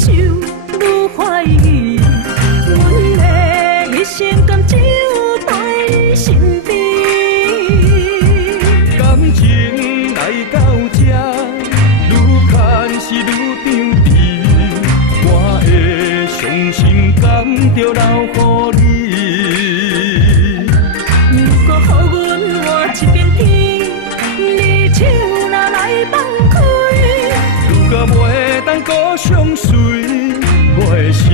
想愈怀疑，阮的一生甘只有在你身边。感情来到这，愈牵是愈张持，我的伤心甘着留予你。如果予阮换一片天，你手若来放开。如果袂当搁相随，我的心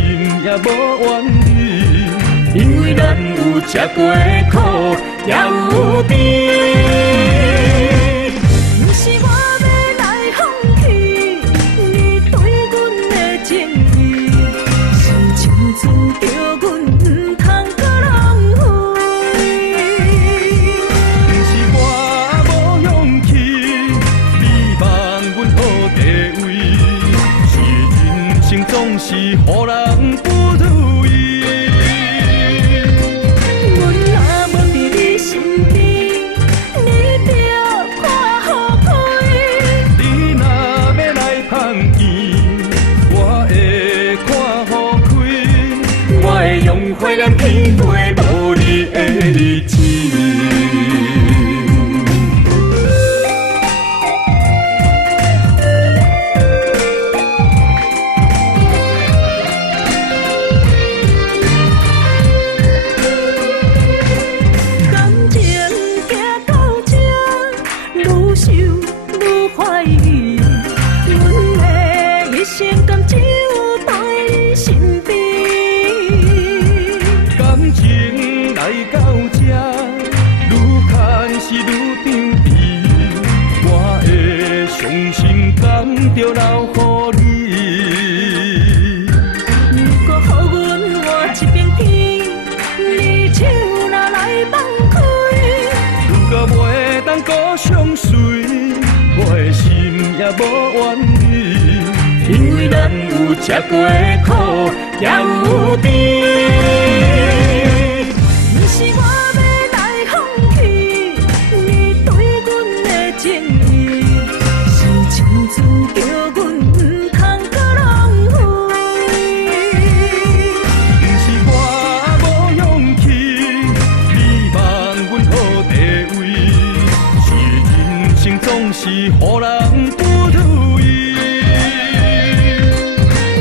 也无怨你，因为咱有吃过苦，也有甜。不是我要来放弃你对阮的情意，是青春着阮毋通搁浪费。不是我无勇气，你望阮好地位，是人生总是予人不如意。阮若无伫你身边，你着看好开。你若要来碰见，我会看好开，我会用火焰片陪无你的日子。感情行到这，愈想愈怀疑，阮的一生甘只有在你身边。感情来到这，愈牵是愈张持，我的伤心甘着留予你。如果予阮换一片天，你手若来放开。如果袂当搁相随，我的心也无怨你，因为咱有吃过苦，也有甜。不是我要来放弃你对阮的情意，是青春着阮毋通搁浪费。不是我无勇气，你望阮好地位，是人生总是予人不如意。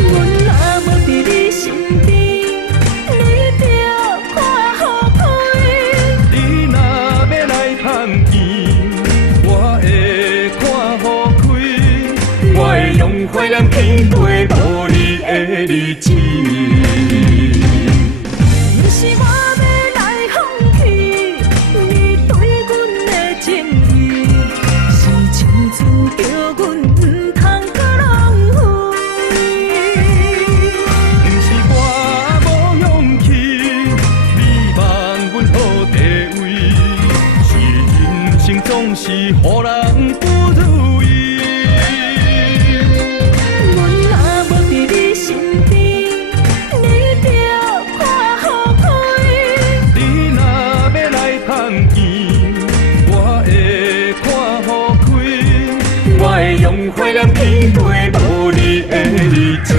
阮若无伫你身边，你着看好开。你若要来碰见，我会看好开，我会用火焰片陪无你的日子。不是我要来放弃你对阮的情意，是青春着阮毋通搁浪费。不是我无勇气，你望阮好地位，是人生总是予人不如意。阮若无伫你身边，你着看好开。你若要来碰见，我会看好开，我会用火焰片陪无你的日子。